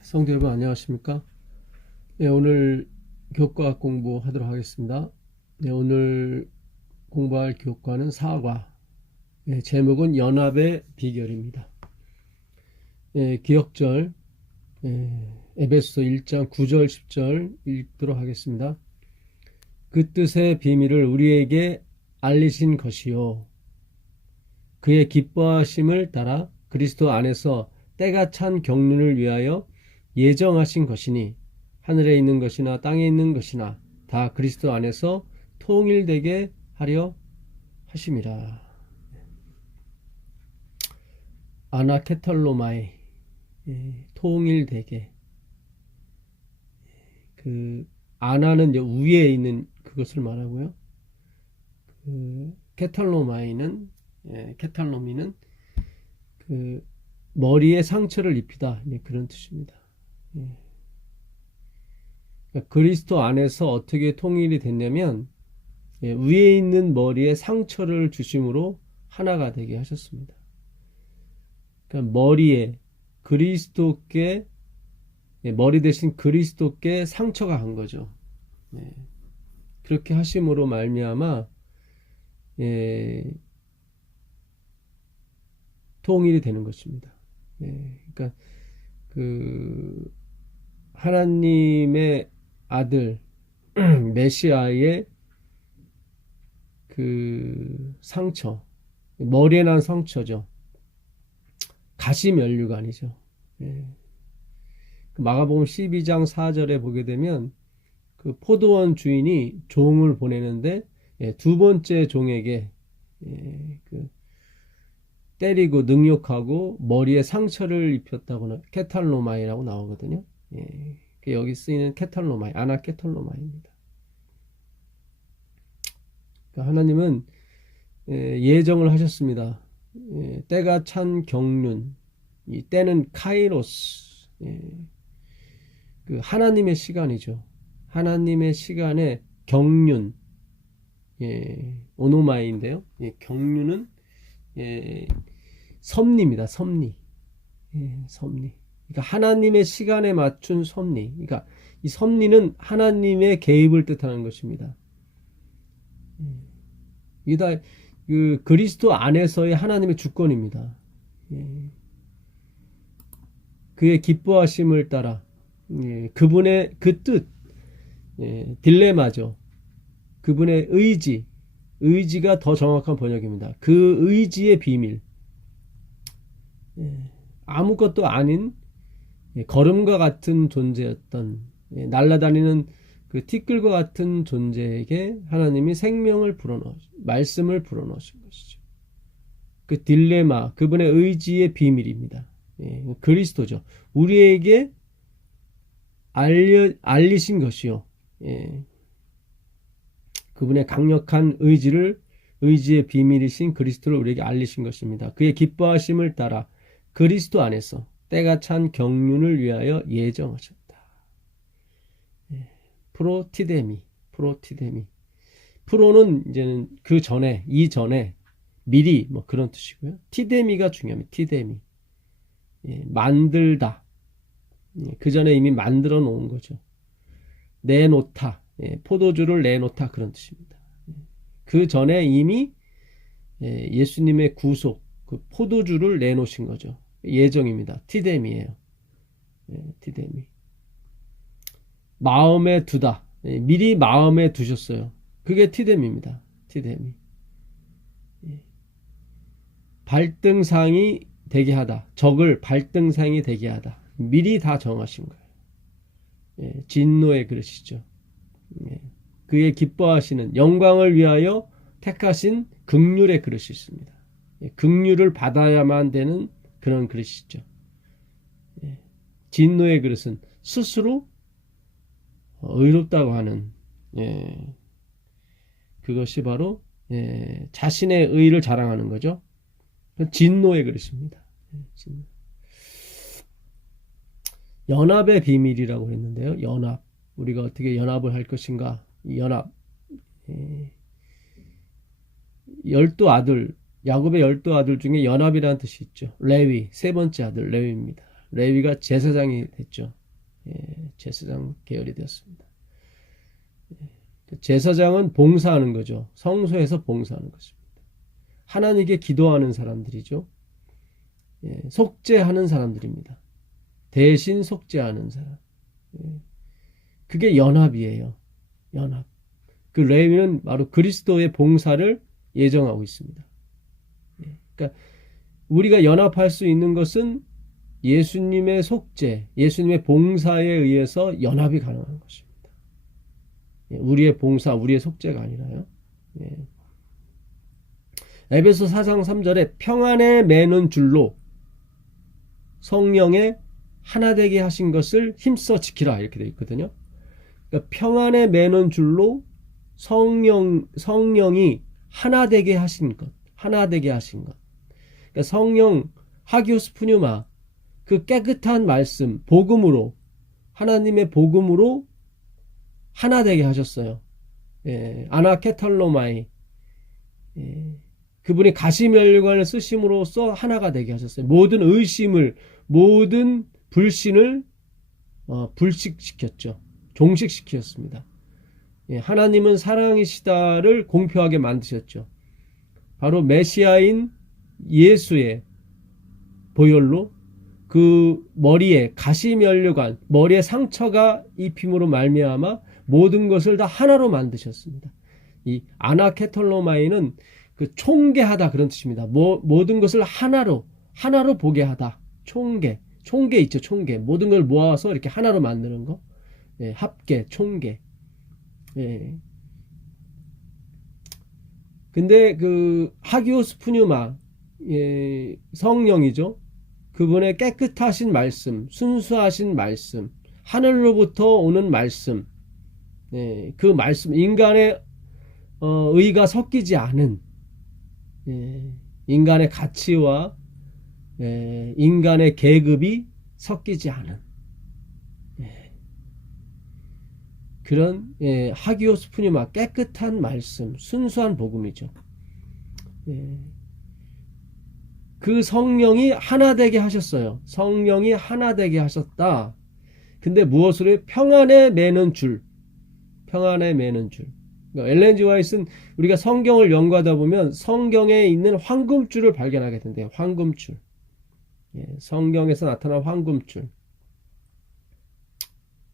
성도 여러분 안녕하십니까? 오늘 교과 공부하도록 하겠습니다. 오늘 공부할 교과는 사과. 제목은 연합의 비결입니다. 기억절 에베소서 1장 9절 10절 읽도록 하겠습니다. 그 뜻의 비밀을 우리에게 알리신 것이요 그의 기뻐하심을 따라 그리스도 안에서 때가 찬 경륜을 위하여 예정하신 것이니 하늘에 있는 것이나 땅에 있는 것이나 다 그리스도 안에서 통일되게 하려 하심이라. 아나케탈로마이, 통일되게. 아나는 이제 위에 있는 그것을 말하고요. 케탈로마이는 케탈로미는 머리에 상처를 입히다, 그런 뜻입니다. 그러니까 그리스도 안에서 어떻게 통일이 됐냐면 위에 있는 머리에 상처를 주심으로 하나가 되게 하셨습니다. 그러니까 머리에 그리스도께 머리 대신 그리스도께 상처가 간 거죠. 그렇게 하심으로 말미암아 통일이 되는 것입니다. 그러니까 하나님의 아들 메시아의 상처, 머리에 난 상처죠. 가시면류관이죠. 마가복음 12장 4절에 보게 되면 포도원 주인이 종을 보내는데 두 번째 종에게 때리고 능욕하고 머리에 상처를 입혔다거나 케탈로마이라고 나오거든요. 여기 쓰이는 케탈로마이, 아나케탈로마이입니다. 그러니까 하나님은 예정을 하셨습니다. 때가 찬 경륜, 이 때는 카이로스, 하나님의 시간이죠. 하나님의 시간의 경륜, 오노마이인데요. 경륜은 섭리입니다. 섭리. 섭리. 그러니까 하나님의 시간에 맞춘 섭리. 그러니까 이 섭리는 하나님의 개입을 뜻하는 것입니다. 이게 다 그리스도 안에서의 하나님의 주권입니다. 그의 기뻐하심을 따라 그분의 그 뜻, 딜레마죠. 그분의 의지가 더 정확한 번역입니다. 그 의지의 비밀, 아무것도 아닌 걸음과 같은 존재였던 날아다니는 티끌과 같은 존재에게 하나님이 생명을 말씀을 불어넣으신 것이죠. 그 딜레마, 그분의 의지의 비밀입니다. 그리스도죠. 우리에게 알리신 것이요. 그분의 강력한 의지의 비밀이신 그리스도를 우리에게 알리신 것입니다. 그의 기뻐하심을 따라 그리스도 안에서 때가 찬 경륜을 위하여 예정하셨다. 프로티데미. 프로는 이제는 이전에 미리 그런 뜻이고요. 티데미가 중요합니다. 티데미. 만들다. 그 전에 이미 만들어 놓은 거죠. 내놓다. 포도주를 내놓다, 그런 뜻입니다. 그 전에 이미 예수님의 구속, 포도주를 내놓으신 거죠. 예정입니다. 티데미예요. 티데미. 마음에 두다. 미리 마음에 두셨어요. 그게 티데미입니다. 티데미. 발등상이 되게 하다. 적을 발등상이 되게 하다. 미리 다 정하신 거예요. 진노의 그릇이죠. 그의 기뻐하시는 영광을 위하여 택하신 긍휼의 그릇이 있습니다. 긍휼을 받아야만 되는 그런 그릇이죠. 진노의 그릇은 스스로 의롭다고 하는 그것이 바로 자신의 의를 자랑하는 거죠. 진노의 그릇입니다. 연합의 비밀이라고 했는데요. 연합. 우리가 어떻게 연합을 할 것인가? 연합. 12아들, 야곱의 12아들 중에 연합이라는 뜻이 있죠. 레위, 세 번째 아들 레위입니다. 레위가 제사장이 됐죠. 제사장 계열이 되었습니다. 제사장은 봉사하는 거죠. 성소에서 봉사하는 것입니다. 하나님께 기도하는 사람들이죠. 속죄하는 사람들입니다. 대신 속죄하는 사람. 그게 연합이에요. 연합. 그 레위는 바로 그리스도의 봉사를 예정하고 있습니다. 그러니까 우리가 연합할 수 있는 것은 예수님의 속죄, 예수님의 봉사에 의해서 연합이 가능한 것입니다. 우리의 봉사, 우리의 속죄가 아니라요. 에베소 4장 3절에 평안에 매는 줄로 성령에 하나 되게 하신 것을 힘써 지키라 이렇게 되어 있거든요. 그러니까 평안에 매는 줄로 성령이 하나 되게 하신 것, 하나 되게 하신 것. 그러니까 성령 하기오스 푸뉴마 그 깨끗한 말씀, 복음으로 하나님의 복음으로 하나 되게 하셨어요. 아나케탈로마이 그분이 가시면류관을 쓰심으로써 하나가 되게 하셨어요. 모든 의심을, 모든 불신을 불식시켰죠. 종식시켰습니다. 하나님은 사랑이시다를 공표하게 만드셨죠. 바로 메시아인 예수의 보혈로 그 머리에 가시면류관, 머리에 상처가 입힘으로 말미암아 모든 것을 다 하나로 만드셨습니다. 이 아나케톨로마이는 그 총계하다 그런 뜻입니다. 모든 것을 하나로 보게 하다. 총계 있죠. 총계. 모든 걸 모아서 이렇게 하나로 만드는 거. 합계, 총계. 근데 그 하기오스 푸뉴마 성령이죠. 그분의 깨끗하신 말씀, 순수하신 말씀, 하늘로부터 오는 말씀, 그 말씀, 인간의 의가 섞이지 않은 인간의 가치와 인간의 계급이 섞이지 않은 그런 하기오스 푸뉴마 깨끗한 말씀, 순수한 복음이죠. 그 성령이 하나 되게 하셨어요. 성령이 하나 되게 하셨다. 근데 무엇으로? 평안에 매는 줄. 평안에 매는 줄. 엘렌 G. 화이트는 우리가 성경을 연구하다 보면 성경에 있는 황금줄을 발견하게 된대요. 황금줄. 성경에서 나타난 황금줄.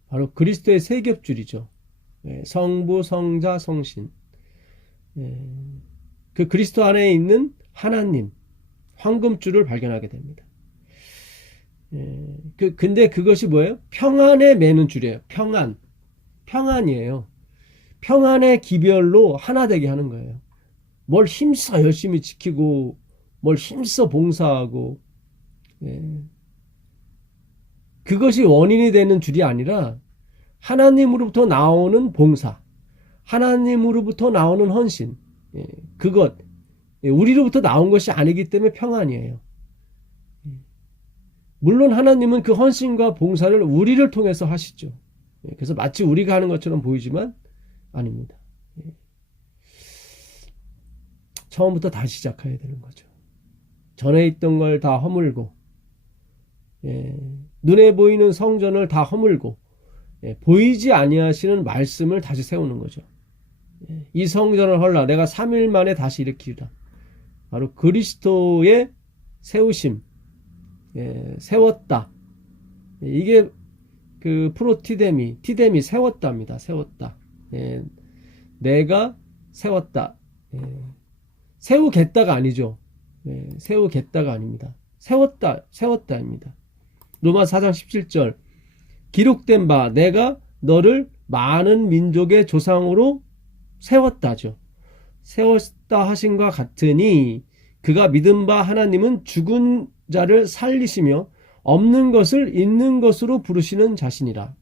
바로 그리스도의 세 겹줄이죠. 성부, 성자, 성신. 그 그리스도 안에 있는 하나님, 황금줄을 발견하게 됩니다. 근데 그것이 뭐예요? 평안에 매는 줄이에요. 평안이에요. 평안의 기별로 하나 되게 하는 거예요. 뭘 힘써 열심히 지키고, 뭘 힘써 봉사하고, 그것이 원인이 되는 줄이 아니라 하나님으로부터 나오는 봉사, 하나님으로부터 나오는 헌신, 그것, 우리로부터 나온 것이 아니기 때문에 평안이에요. 물론 하나님은 그 헌신과 봉사를 우리를 통해서 하시죠. 그래서 마치 우리가 하는 것처럼 보이지만 아닙니다. 처음부터 다시 시작해야 되는 거죠. 전에 있던 걸 다 허물고, 눈에 보이는 성전을 다 허물고, 보이지 아니하시는 말씀을 다시 세우는 거죠. 이 성전을 헐라 내가 3일 만에 다시 일으키리라. 바로 그리스도의 세우심, 세웠다. 이게 그 프로티데미, 티데미 세웠답니다. 세웠다. 내가 세웠다. 세우겠다가 아니죠. 세우겠다가 아닙니다. 세웠다입니다. 로마 4장 17절 기록된 바 내가 너를 많은 민족의 조상으로 세웠다죠. 세웠다 하신과 같으니 그가 믿은 바 하나님은 죽은 자를 살리시며 없는 것을 있는 것으로 부르시는 자신이라.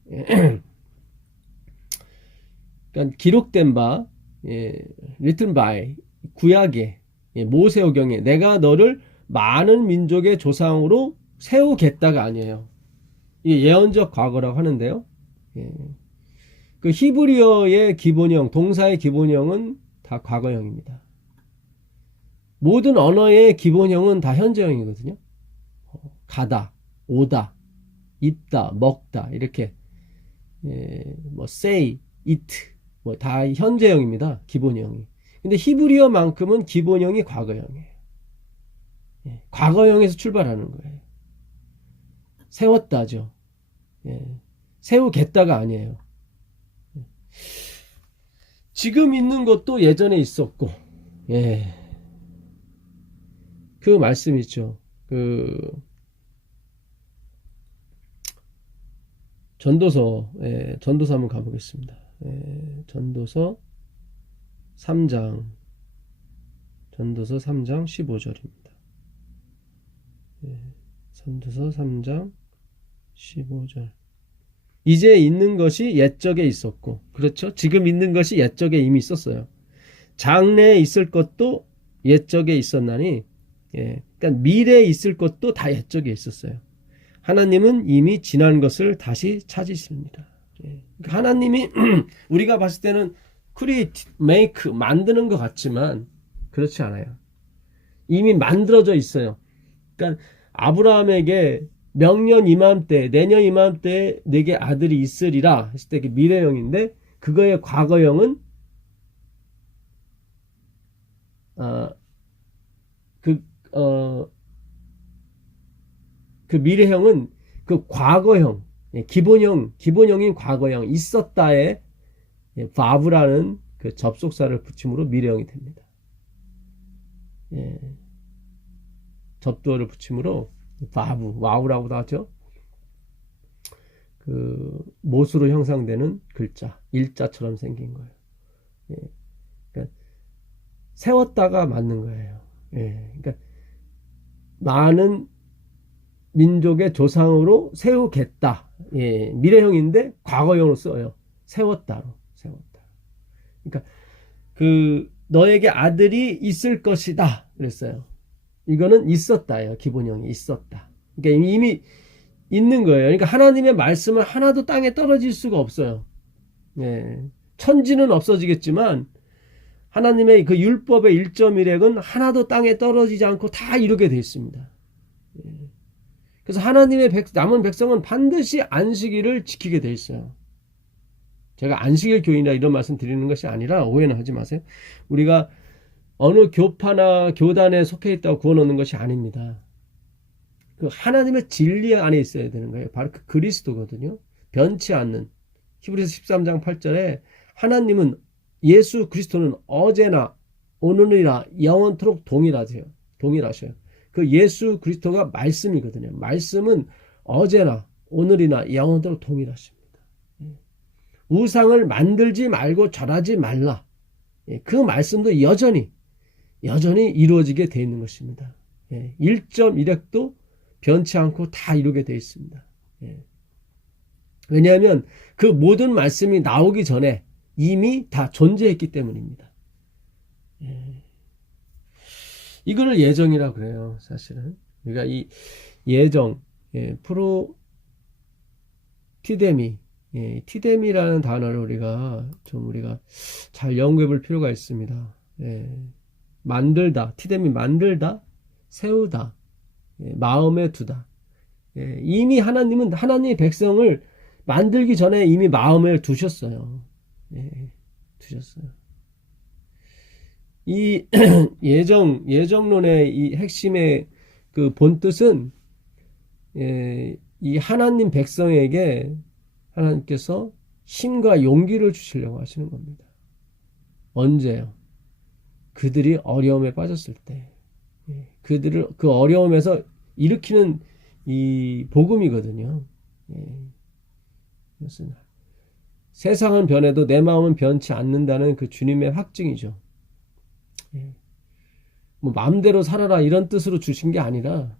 그러니까 기록된 바, written by 구약의 모세오경에 내가 너를 많은 민족의 조상으로 세우겠다가 아니에요. 이게 예언적 과거라고 하는데요. 그 히브리어의 기본형, 동사의 기본형은 다 과거형입니다. 모든 언어의 기본형은 다 현재형이거든요. 가다, 오다, 입다, 먹다 이렇게 뭐 say, eat 뭐 다 현재형입니다. 기본형이. 근데 히브리어만큼은 기본형이 과거형이에요. 과거형에서 출발하는 거예요. 세웠다죠. 세우겠다가 아니에요. 지금 있는 것도 예전에 있었고, 그 말씀이죠. 전도서 한번 가보겠습니다. 전도서 3장 15절입니다. 전도서 3장 15절. 이제 있는 것이 옛적에 있었고, 그렇죠? 지금 있는 것이 옛적에 이미 있었어요. 장래에 있을 것도 옛적에 있었나니, 그러니까 미래에 있을 것도 다 옛적에 있었어요. 하나님은 이미 지난 것을 다시 찾으십니다. 그러니까 하나님이 우리가 봤을 때는 create, make, 만드는 것 같지만 그렇지 않아요. 이미 만들어져 있어요. 그러니까 아브라함에게 명년 이맘때, 내년 이맘때에 내게 아들이 있으리라 했을 때 미래형인데, 그거의 과거형은 그 미래형은 그 과거형, 기본형인 과거형, 있었다에 바브라는 그 접속사를 붙임으로 미래형이 됩니다. 접두어를 붙임으로 바브, 와우라고도 하죠. 그 못으로 형상되는 글자, 일자처럼 생긴 거예요. 그러니까 세웠다가 맞는 거예요. 그러니까 많은 민족의 조상으로 세우겠다. 미래형인데 과거형으로 써요. 세웠다로. 그러니까 너에게 아들이 있을 것이다 그랬어요. 이거는 있었다예요. 기본형이 있었다. 그러니까 이미 있는 거예요. 그러니까 하나님의 말씀은 하나도 땅에 떨어질 수가 없어요. 천지는 없어지겠지만 하나님의 그 율법의 1.1핵은 하나도 땅에 떨어지지 않고 다 이루게 되어 있습니다. 그래서 하나님의 남은 백성은 반드시 안식일을 지키게 되어 있어요. 제가 안식일 교인이라 이런 말씀 드리는 것이 아니라 오해는 하지 마세요. 우리가 어느 교파나 교단에 속해 있다고 구원 얻는 것이 아닙니다. 그 하나님의 진리 안에 있어야 되는 거예요. 바로 그 그리스도거든요. 변치 않는. 히브리서 13장 8절에 하나님은 예수 그리스도는 어제나 오늘이나 영원토록 동일하셔요. 그 예수 그리스도가 말씀이거든요. 말씀은 어제나 오늘이나 영원토록 동일하십니다. 우상을 만들지 말고 절하지 말라. 그 말씀도 여전히 이루어지게 되어 있는 것입니다. 1.1핵도 변치 않고 다 이루게 되어 있습니다. 왜냐하면 그 모든 말씀이 나오기 전에 이미 다 존재했기 때문입니다. 이거를 예정이라고 그래요. 사실은 그러니까 이 예정, 티데미, 티데미라는 단어를 우리가 잘 연구해 볼 필요가 있습니다. 만들다, 티데미 만들다, 세우다, 마음에 두다. 이미 하나님은 하나님의 백성을 만들기 전에 이미 마음에 두셨어요. 두셨어요. 이 예정론의 이 핵심의 그 본뜻은 이 하나님 백성에게 하나님께서 힘과 용기를 주시려고 하시는 겁니다. 언제요? 그들이 어려움에 빠졌을 때, 그들을 그 어려움에서 일으키는 이 복음이거든요. 그것은 세상은 변해도 내 마음은 변치 않는다는 그 주님의 확증이죠. 뭐 마음대로 살아라 이런 뜻으로 주신 게 아니라,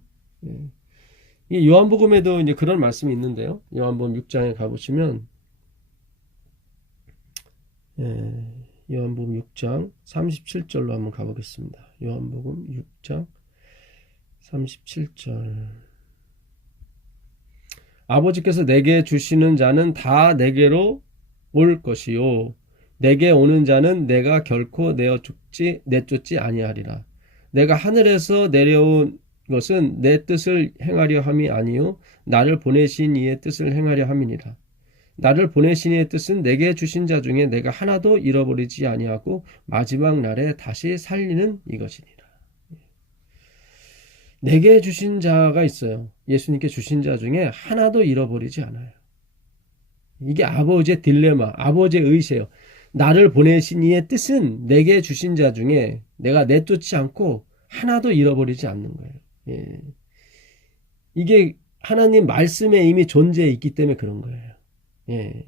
이 요한복음에도 이제 그런 말씀이 있는데요. 요한복음 6장에 가보시면, 요한복음 6장 37절로 한번 가보겠습니다. 요한복음 6장 37절. 아버지께서 내게 주시는 자는 다 내게로 올 것이요 내게 오는 자는 내가 결코 내쫓지 아니하리라. 내가 하늘에서 내려온 것은 내 뜻을 행하려 함이 아니요 나를 보내신 이의 뜻을 행하려 함이니라. 나를 보내신 이의 뜻은 내게 주신 자 중에 내가 하나도 잃어버리지 아니하고 마지막 날에 다시 살리는 이것이니라. 내게 주신 자가 있어요. 예수님께 주신 자 중에 하나도 잃어버리지 않아요. 이게 아버지의 딜레마, 아버지의 의세요. 나를 보내신 이의 뜻은 내게 주신 자 중에 내가 내쫓지 않고 하나도 잃어버리지 않는 거예요. 예. 이게 하나님 말씀에 이미 존재해 있기 때문에 그런 거예요. 예.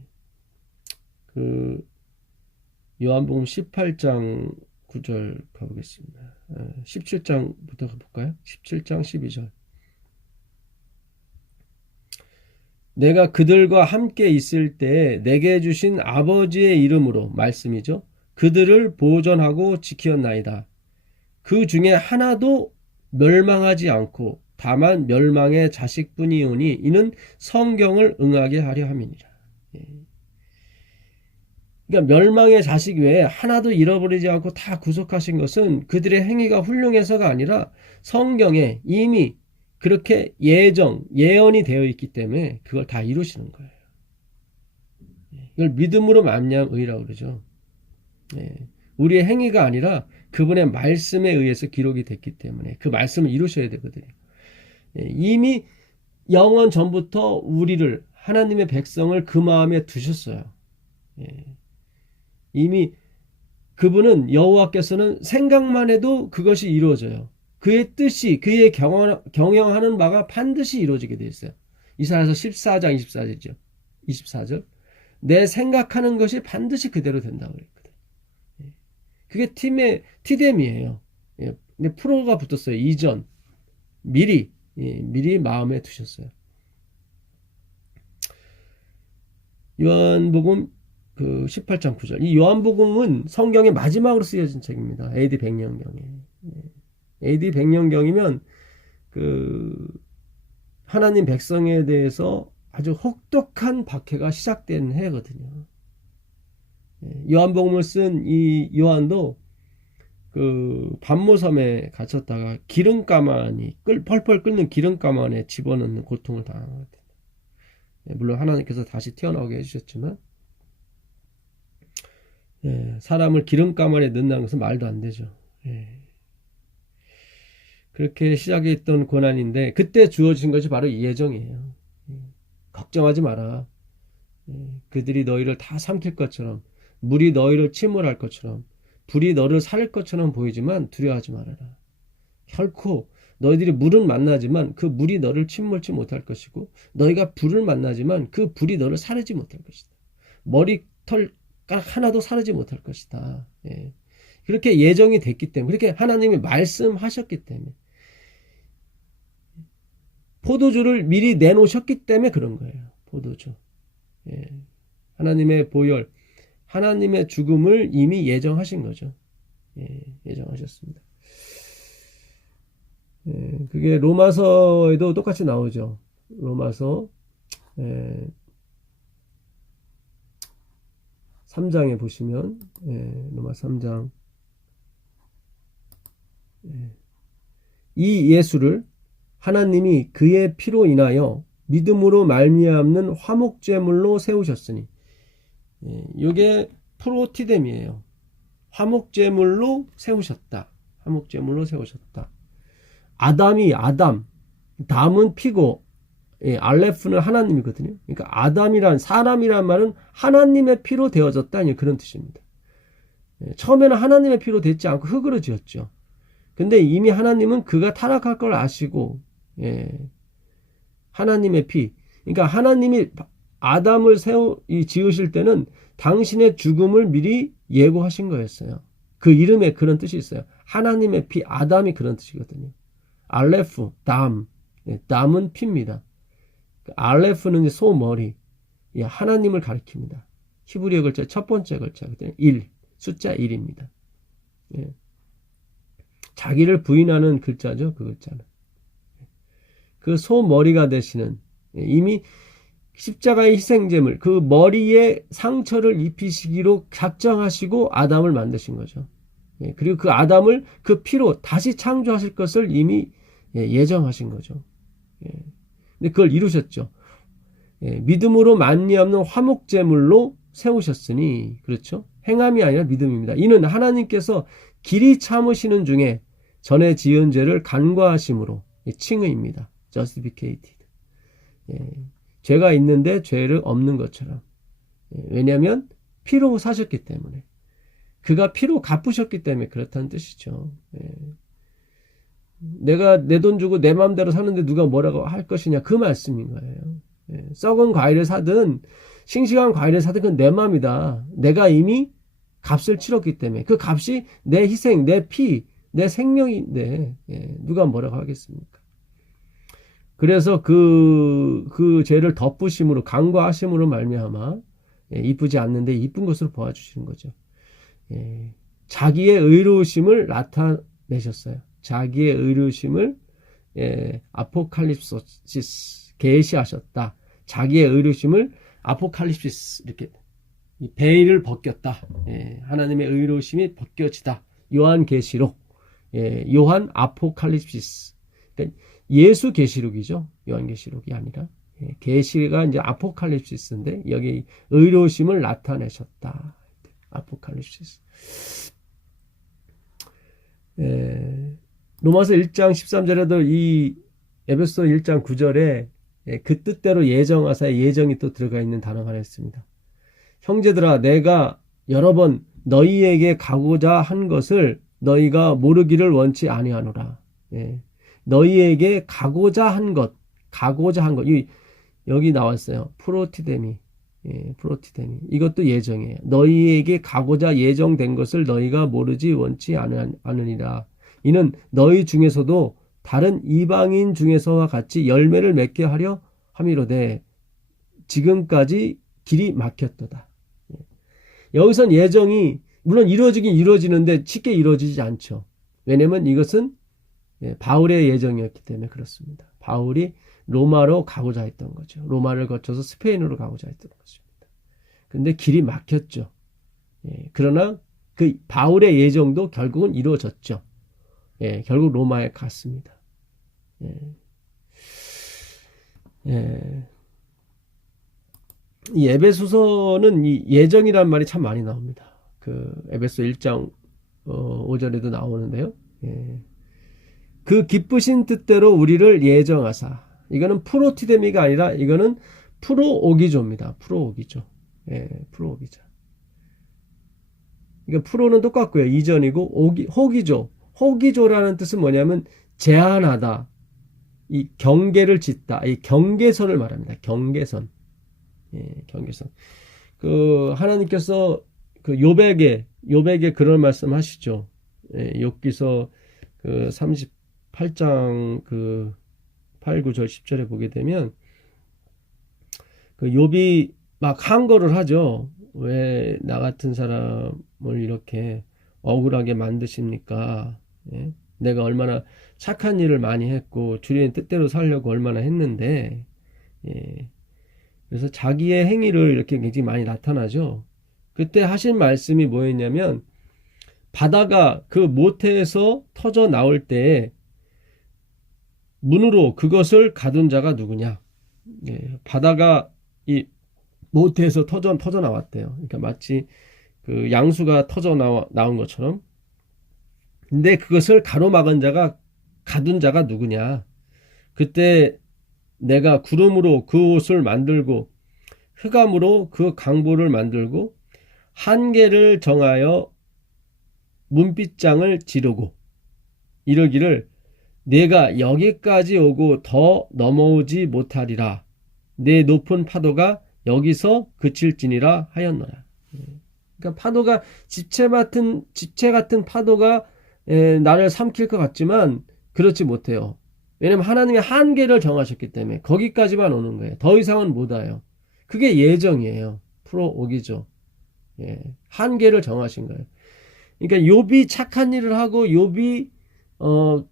요한복음 18장 9절 가보겠습니다. 17장부터 가볼까요? 17장 12절. 내가 그들과 함께 있을 때 내게 주신 아버지의 이름으로, 말씀이죠, 그들을 보존하고 지키었나이다. 그 중에 하나도 멸망하지 않고 다만 멸망의 자식뿐이오니 이는 성경을 응하게 하려 함이니라. 그러니까 멸망의 자식 외에 하나도 잃어버리지 않고 다 구속하신 것은 그들의 행위가 훌륭해서가 아니라 성경에 이미 그렇게 예언이 되어 있기 때문에 그걸 다 이루시는 거예요. 이걸 믿음으로 말미암은 의라고 그러죠. 우리의 행위가 아니라 그분의 말씀에 의해서 기록이 됐기 때문에 그 말씀을 이루셔야 되거든요. 이미 영원 전부터 우리를, 하나님의 백성을 그 마음에 두셨어요. 이미 그분은, 여호와께서는 생각만 해도 그것이 이루어져요. 그의 뜻이, 그의 경영하는 바가 반드시 이루어지게 되어 있어요. 이사야서 14장 24절이죠. 24절. 내 생각하는 것이 반드시 그대로 된다고 그랬거든요. 그게 티뎀이에요. 근데 프로가 붙었어요. 이전, 미리 마음에 두셨어요. 요한복음 18장 9절. 이 요한복음은 성경의 마지막으로 쓰여진 책입니다. AD 100년경에. AD 100년경이면 하나님 백성에 대해서 아주 혹독한 박해가 시작된 해거든요. 요한복음을 쓴 이 요한도 반모섬에 갇혔다가 기름가마니, 펄펄 끓는 기름가마니에 집어넣는 고통을 당하거든요. 물론 하나님께서 다시 태어나게 해주셨지만, 사람을 기름가마니에 넣는다는 것은 말도 안 되죠. 그렇게 시작했던 고난인데 그때 주어진 것이 바로 이 예정이에요. 걱정하지 마라. 그들이 너희를 다 삼킬 것처럼, 물이 너희를 침몰할 것처럼, 불이 너를 살릴 것처럼 보이지만 두려워하지 말아라. 결코 너희들이 물은 만나지만 그 물이 너를 침몰치 못할 것이고, 너희가 불을 만나지만 그 불이 너를 사르지 못할 것이다. 머리털 하나도 사르지 못할 것이다. 그렇게 예정이 됐기 때문에, 그렇게 하나님이 말씀하셨기 때문에, 포도주를 미리 내놓으셨기 때문에 그런 거예요. 포도주. 하나님의 보혈, 하나님의 죽음을 이미 예정하신 거죠. 예정하셨습니다. 그게 로마서에도 똑같이 나오죠. 로마서 3장에 보시면, 로마 3장, 이 예수를 하나님이 그의 피로 인하여 믿음으로 말미암는 화목제물로 세우셨으니, 이게 프로티뎀이에요. 화목제물로 세우셨다. 화목제물로 세우셨다. 아담, 담은 피고, 알레프는 하나님이거든요. 그러니까 아담이란, 사람이란 말은 하나님의 피로 되어졌다, 그런 뜻입니다. 처음에는 하나님의 피로 되지 않고 흙으로 지었죠. 근데 이미 하나님은 그가 타락할 걸 아시고, 하나님의 피, 그러니까 하나님이 아담을 지으실 때는 당신의 죽음을 미리 예고하신 거였어요. 그 이름에 그런 뜻이 있어요. 하나님의 피, 아담이 그런 뜻이거든요. 알레프, 담은 피입니다. 알레프는 소머리, 하나님을 가리킵니다. 히브리어 글자 첫 번째 글자거든요. 1, 숫자 1입니다. 자기를 부인하는 글자죠. 그 글자는. 그 소머리가 되시는, 이미 십자가의 희생제물, 그 머리에 상처를 입히시기로 작정하시고 아담을 만드신 거죠. 그리고 그 아담을 그 피로 다시 창조하실 것을 이미 예정하신 거죠. 근데 그걸 이루셨죠. 믿음으로 만리 없는 화목제물로 세우셨으니, 그렇죠? 행함이 아니라 믿음입니다. 이는 하나님께서 길이 참으시는 중에 전에 지은 죄를 간과하심으로 칭의입니다. justificated. 죄가 있는데 죄를 없는 것처럼. 왜냐하면 피로 사셨기 때문에. 그가 피로 갚으셨기 때문에 그렇다는 뜻이죠. 내가 내 돈 주고 내 마음대로 사는데 누가 뭐라고 할 것이냐, 그 말씀인 거예요. 썩은 과일을 사든 싱싱한 과일을 사든 그건 내 마음이다. 내가 이미 값을 치렀기 때문에 그 값이 내 희생, 내 피, 내 생명인데 누가 뭐라고 하겠습니까? 그래서 그 죄를 덮으심으로, 간과하심으로 말미암아 이쁘지 않는데 이쁜 것으로 보아주시는 거죠. 자기의 의로우심을 나타내셨어요. 자기의 의로우심을 아포칼립시스, 계시하셨다. 자기의 의로우심을 아포칼립시스, 이렇게 베일을 벗겼다. 하나님의 의로우심이 벗겨지다. 요한계시록, 요한 아포칼립시스. 그러니까 예수 계시록이죠. 요한계시록이 아니라. 계시가 이제 아포칼립시스인데 여기 의로우심을 나타내셨다. 아포칼립시스. 로마서 1장 13절에도 이 에베소 1장 9절에 그 뜻대로 예정하사의 예정이 또 들어가 있는 단어가 하나 있습니다. 형제들아, 내가 여러 번 너희에게 가고자 한 것을 너희가 모르기를 원치 아니하노라. 너희에게 가고자 한 것, 여기 나왔어요. 프로티데미. 프로티데미. 이것도 예정이에요. 너희에게 가고자 예정된 것을 너희가 모르지 원치 않으니라. 이는 너희 중에서도 다른 이방인 중에서와 같이 열매를 맺게 하려 함이로되 지금까지 길이 막혔도다. 여기선 예정이 물론 이루어지긴 이루어지는데 쉽게 이루어지지 않죠. 왜냐면 이것은 바울의 예정이었기 때문에 그렇습니다. 바울이 로마로 가고자 했던 거죠. 로마를 거쳐서 스페인으로 가고자 했던 것입니다. 근데 길이 막혔죠. 그러나 그 바울의 예정도 결국은 이루어졌죠. 결국 로마에 갔습니다. 이 에베소서는 이 예정이란 말이 참 많이 나옵니다. 그 에베소 1장 5절에도 나오는데요. 그 기쁘신 뜻대로 우리를 예정하사. 이거는 프로티데미가 아니라 이거는 프로오기조입니다. 프로오기조. 프로오기조. 그러니까 프로는 똑같고요. 이전이고 호기조. 호기조라는 뜻은 뭐냐면 제한하다. 이 경계를 짓다. 이 경계선을 말합니다. 경계선. 경계선. 그 하나님께서 그 욥에게 그런 말씀 하시죠. 욥기서 그 38장 그 8, 9절 10절에 보게 되면 그 욥이 막 항거를 하죠. 왜 나 같은 사람을 이렇게 억울하게 만드십니까? 내가 얼마나 착한 일을 많이 했고 주님의 뜻대로 살려고 얼마나 했는데, 그래서 자기의 행위를 이렇게 굉장히 많이 나타나죠. 그때 하신 말씀이 뭐였냐면 바다가 그 모태에서 터져 나올 때 문으로 그것을 가둔 자가 누구냐? 바다가 이 모태에서 터져 나왔대요. 그러니까 마치 그 양수가 터져 나온 것처럼. 근데 그것을 가로막은 자가, 가둔 자가 누구냐? 그때 내가 구름으로 그 옷을 만들고 흑암으로 그 강보를 만들고 한계를 정하여 문빗장을 지르고 이러기를 내가 여기까지 오고 더 넘어오지 못하리라. 내 높은 파도가 여기서 그칠지니라 하였노라. 그러니까 파도가 집채 같은 파도가 나를 삼킬 것 같지만 그렇지 못해요. 왜냐면 하나님의 한계를 정하셨기 때문에 거기까지만 오는 거예요. 더 이상은 못 와요. 그게 예정이에요. 프로오기죠. 한계를 정하신 거예요. 그러니까 욥이 착한 일을 하고 욥이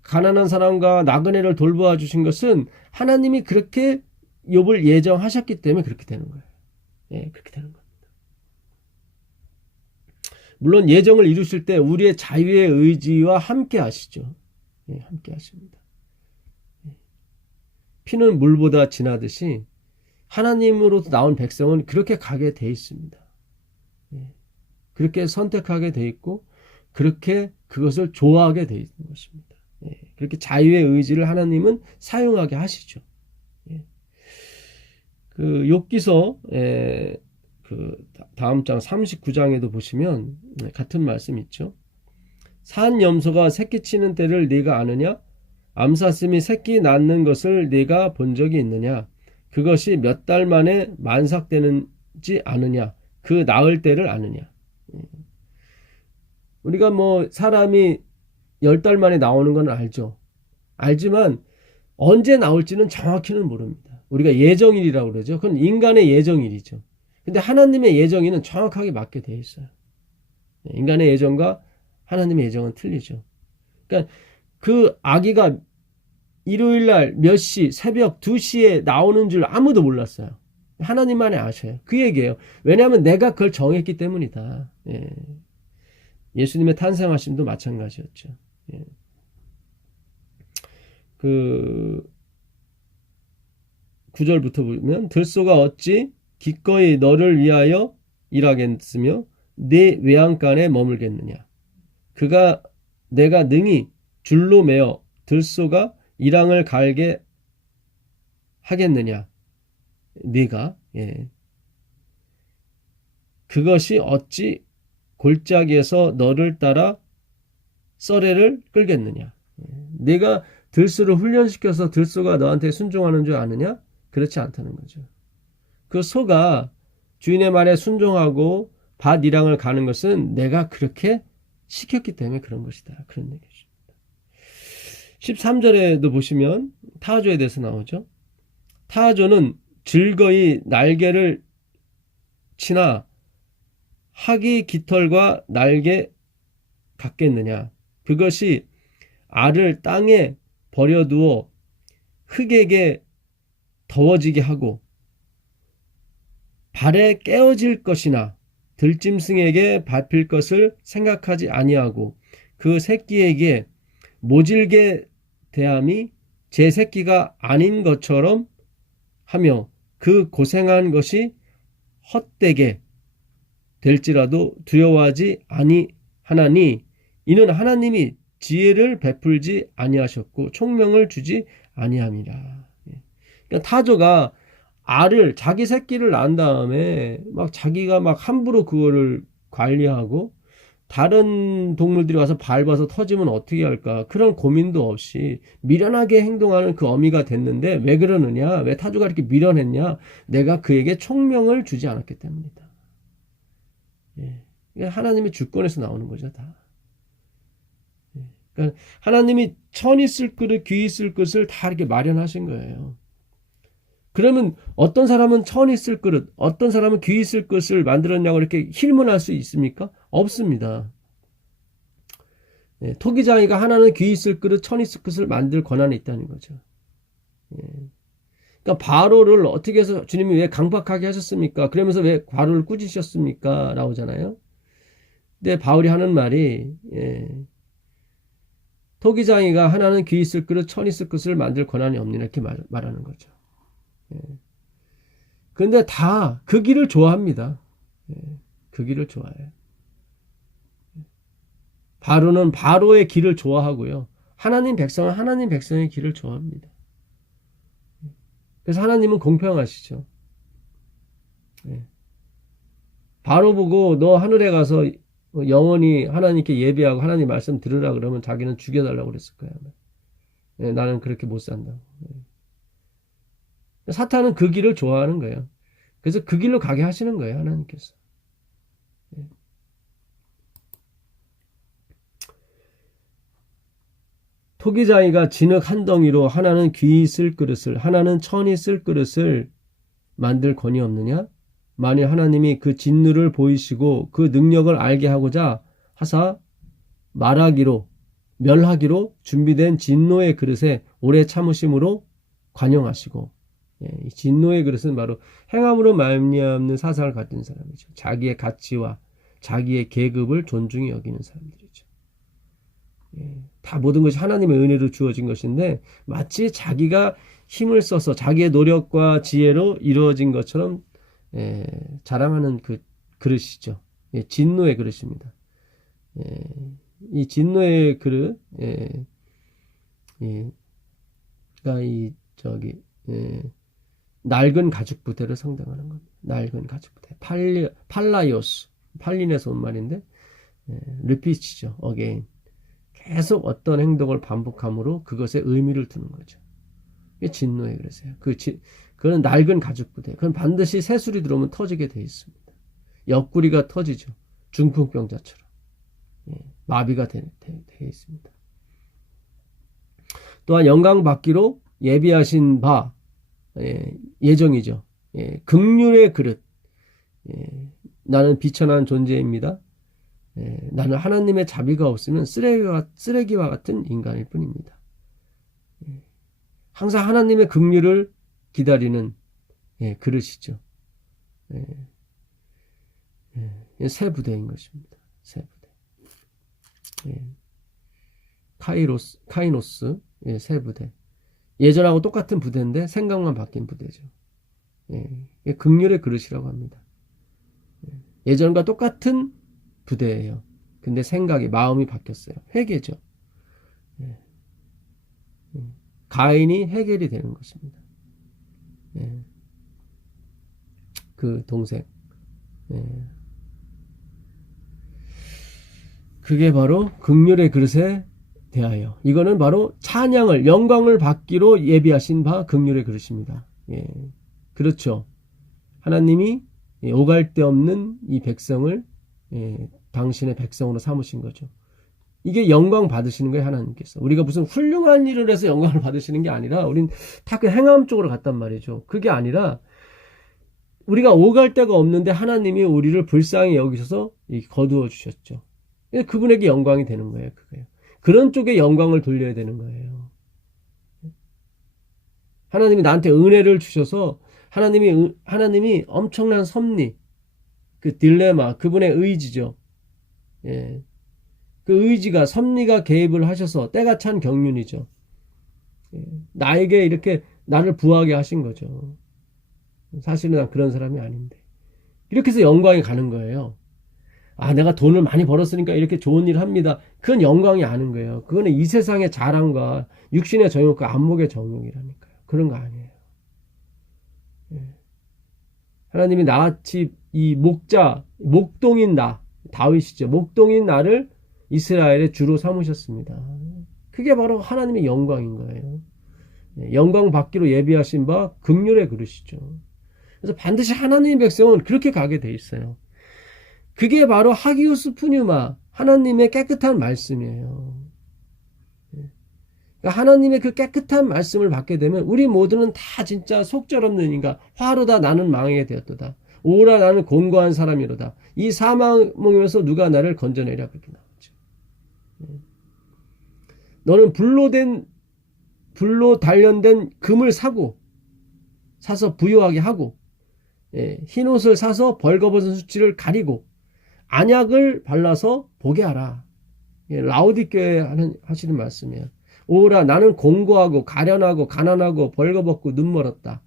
가난한 사람과 나그네를 돌보아 주신 것은 하나님이 그렇게 욥을 예정하셨기 때문에 그렇게 되는 거예요. 그렇게 되는 겁니다. 물론 예정을 이루실 때 우리의 자유의 의지와 함께 하시죠. 함께 하십니다. 피는 물보다 진하듯이 하나님으로부터 나온 백성은 그렇게 가게 돼 있습니다. 그렇게 선택하게 돼 있고 그렇게 그것을 좋아하게 돼 있는 것입니다. 그렇게 자유의 의지를 하나님은 사용하게 하시죠. 그 욥기서 그 다음 장 39장에도 보시면 같은 말씀 있죠. 산 염소가 새끼 치는 때를 네가 아느냐? 암사슴이 새끼 낳는 것을 네가 본 적이 있느냐? 그것이 몇 달 만에 만삭되는지 아느냐? 그 낳을 때를 아느냐? 우리가 뭐 사람이 10달 만에 나오는 건 알죠. 알지만 언제 나올지는 정확히는 모릅니다. 우리가 예정일이라고 그러죠. 그건 인간의 예정일이죠. 근데 하나님의 예정일은 정확하게 맞게 되어 있어요. 인간의 예정과 하나님의 예정은 틀리죠. 그러니까 그 아기가 일요일날 몇 시, 새벽 2시에 나오는 줄 아무도 몰랐어요. 하나님만이 아셔요. 그 얘기예요. 왜냐하면 내가 그걸 정했기 때문이다. 예수님의 탄생하심도 마찬가지였죠. 그 9절부터 보면 들소가 어찌 기꺼이 너를 위하여 일하겠으며 네 외양간에 머물겠느냐. 내가 능히 줄로 매어 들소가 이랑을 갈게 하겠느냐. 네가 그것이 어찌 골짜기에서 너를 따라 썰애를 끌겠느냐. 네가 들소를 훈련시켜서 들소가 너한테 순종하는 줄 아느냐? 그렇지 않다는 거죠. 그 소가 주인의 말에 순종하고 밭 이랑을 가는 것은 내가 그렇게 시켰기 때문에 그런 것이다. 그런 얘기죠. 13절에도 보시면 타조에 대해서 나오죠. 타조는 즐거이 날개를 치나 학이 깃털과 날개 같겠느냐. 그것이 알을 땅에 버려두어 흙에게 더워지게 하고 발에 깨어질 것이나 들짐승에게 밟힐 것을 생각하지 아니하고 그 새끼에게 모질게 대함이 제 새끼가 아닌 것처럼 하며 그 고생한 것이 헛되게 될지라도 두려워하지 아니하나니 이는 하나님이 지혜를 베풀지 아니하셨고 총명을 주지 아니함이라. 그러니까 타조가 알을 자기 새끼를 낳은 다음에 막 자기가 막 함부로 그거를 관리하고 다른 동물들이 와서 밟아서 터지면 어떻게 할까 그런 고민도 없이 미련하게 행동하는 그 어미가 됐는데 왜 그러느냐, 왜 타조가 이렇게 미련했냐, 내가 그에게 총명을 주지 않았기 때문이다. 하나님의 주권에서 나오는 거죠. 다. 그러니까 하나님이 천 있을 그릇 귀 있을 것을 다 이렇게 마련하신 거예요. 그러면 어떤 사람은 천 있을 그릇, 어떤 사람은 귀 있을 것을 만들었냐고 이렇게 힐문할 수 있습니까? 없습니다. 토기장이가 하나는 귀 있을 그릇, 천 있을 것을 만들 권한이 있다는 거죠. 그러니까 바로를 어떻게 해서 주님이 왜 강박하게 하셨습니까? 그러면서 왜 바로를 꾸짖으셨습니까? 나오잖아요. 근데 바울이 하는 말이 토기장이가 하나는 귀 있을 그릇, 천 있을 것을 만들 권한이 없느냐 이렇게 말하는 거죠. 그런데 다 그 길을 좋아합니다. 그 길을 좋아해요. 바로는 바로의 길을 좋아하고요. 하나님 백성은 하나님 백성의 길을 좋아합니다. 그래서 하나님은 공평하시죠. 바로 보고 너 하늘에 가서 영원히 하나님께 예배하고 하나님 말씀 들으라 그러면 자기는 죽여달라고 그랬을 거예요. 나는 그렇게 못 산다고. 사탄은 그 길을 좋아하는 거예요. 그래서 그 길로 가게 하시는 거예요. 하나님께서. 토기장이가 진흙 한 덩이로 하나는 귀 쓸 그릇을 하나는 천이 쓸 그릇을 만들 권위 없느냐? 만일 하나님이 그 진누를 보이시고 그 능력을 알게 하고자 하사 말하기로 멸하기로 준비된 진노의 그릇에 오래 참으심으로 관용하시고 이 진노의 그릇은 바로 행함으로 말미암는 사상을 가진 사람이죠. 자기의 가치와 자기의 계급을 존중히 여기는 사람들이죠. 다 모든 것이 하나님의 은혜로 주어진 것인데 마치 자기가 힘을 써서 자기의 노력과 지혜로 이루어진 것처럼 자랑하는 그 그릇이죠. 진노의 그릇입니다. 이 진노의 그릇, 낡은 가죽 부대를 상징하는 겁니다. 낡은 가죽 부대. 팔라이오스, 팔린에서 온 말인데, 리피치죠. 어게인. 계속 어떤 행동을 반복함으로 그것에 의미를 두는 거죠. 이게 진노의 그릇이에요. 그건 낡은 가죽 부대. 그건 반드시 새술이 들어오면 터지게 돼 있습니다. 옆구리가 터지죠. 중풍병자처럼. 마비가 돼 있습니다. 또한 영광 받기로 예비하신 바, 예정이죠. 긍휼의 그릇. 나는 비천한 존재입니다. 나는 하나님의 자비가 없으면 쓰레기와 같은 인간일 뿐입니다. 항상 하나님의 긍휼을 기다리는 그릇이죠. 새 부대인 것입니다. 새 부대. 카이노스, 새 부대. 예전하고 똑같은 부대인데 생각만 바뀐 부대죠. 긍휼의 그릇이라고 합니다. 예전과 똑같은 부대예요. 근데 생각이, 마음이 바뀌었어요. 회개죠. 가인이 해결이 되는 것입니다. 그 동생. 그게 바로 긍휼의 그릇에 대하여. 이거는 바로 찬양을, 영광을 받기로 예비하신 바 긍휼의 그릇입니다. 그렇죠. 하나님이 오갈 데 없는 이 백성을 당신의 백성으로 삼으신 거죠. 이게 영광 받으시는 거예요, 하나님께서. 우리가 무슨 훌륭한 일을 해서 영광을 받으시는 게 아니라, 우린 다 그 행함 쪽으로 갔단 말이죠. 그게 아니라, 우리가 오갈 데가 없는데 하나님이 우리를 불쌍히 여기셔서 거두어 주셨죠. 그분에게 영광이 되는 거예요, 그거예요. 그런 쪽에 영광을 돌려야 되는 거예요. 하나님이 나한테 은혜를 주셔서, 하나님이 엄청난 섭리, 그 딜레마, 그분의 의지죠. 그 의지가, 섭리가 개입을 하셔서 때가 찬 경륜이죠. 나에게 이렇게 나를 부하게 하신 거죠. 사실은 난 그런 사람이 아닌데. 이렇게 해서 영광이 가는 거예요. 내가 돈을 많이 벌었으니까 이렇게 좋은 일을 합니다. 그건 영광이 아닌 거예요. 그거는 이 세상의 자랑과 육신의 정욕과 안목의 정욕이라니까요. 그런 거 아니에요. 하나님이 나같이 이 목동인 나, 다윗이죠. 목동인 나를 이스라엘의 주로 삼으셨습니다. 그게 바로 하나님의 영광인 거예요. 영광 받기로 예비하신 바 긍휼의 그릇이죠. 그래서 반드시 하나님의 백성은 그렇게 가게 돼 있어요. 그게 바로 하기오스 푸뉴마, 하나님의 깨끗한 말씀이에요. 그러니까 하나님의 그 깨끗한 말씀을 받게 되면 우리 모두는 다 진짜 속절없는 인간, 화로다 나는 망하게 되었도다. 오라 나는 곤고한 사람이로다. 이 사망에서 누가 나를 건져내랴, 그렇게 나오죠. 너는 불로 단련된 금을 사서 부요하게 하고, 흰 옷을 사서 벌거벗은 수치를 가리고, 안약을 발라서 보게 하라. 라오디교에 하시는 말씀이에요. 오라 나는 공고하고 가련하고 가난하고 벌거벗고 눈멀었다.